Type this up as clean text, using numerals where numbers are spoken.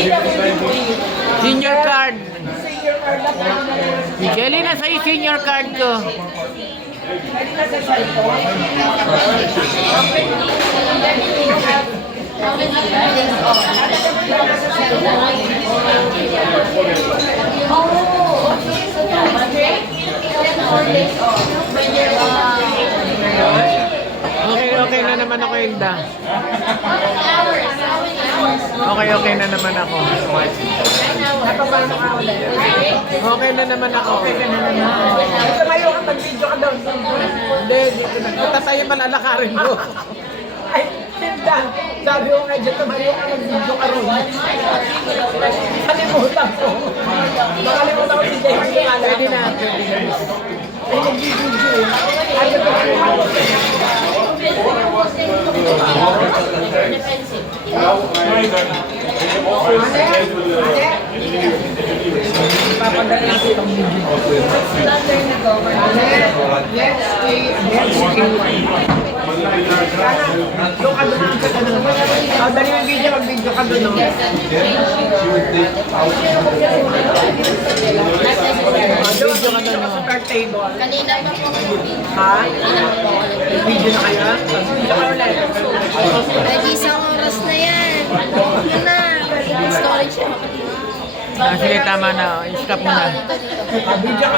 Senior card. Senior card na po. Kelly, nasa yung senior card ko. Pwede na sa cellphone. Okay na naman ako, Hilda. Okay na naman ako. Napapano ka ulit. Okay na naman ako. Tumayo ka, mag-video ka daw. Hindi, dito na. Tatayo malalakarin mo. Ay, Tinda, sabi ko nga dyan, tumayo ka, mag-video ka ron. Kalimutan ko. Nakalimutan ko si James. Pwede na. Ay, mag-video eh. Ay, papadala natin itong video. Doon ka doon ka doon. Dali yung video, mag-video ka doon. Video ka doon sa card table. Kanina pa po ako nag-video. Ha? Video na kayo? Video ka ulit. Pwede isang oras na yan. Yun na. Storage siya. Sige, tama na. I-stop mo na. Dito, dito. Video ka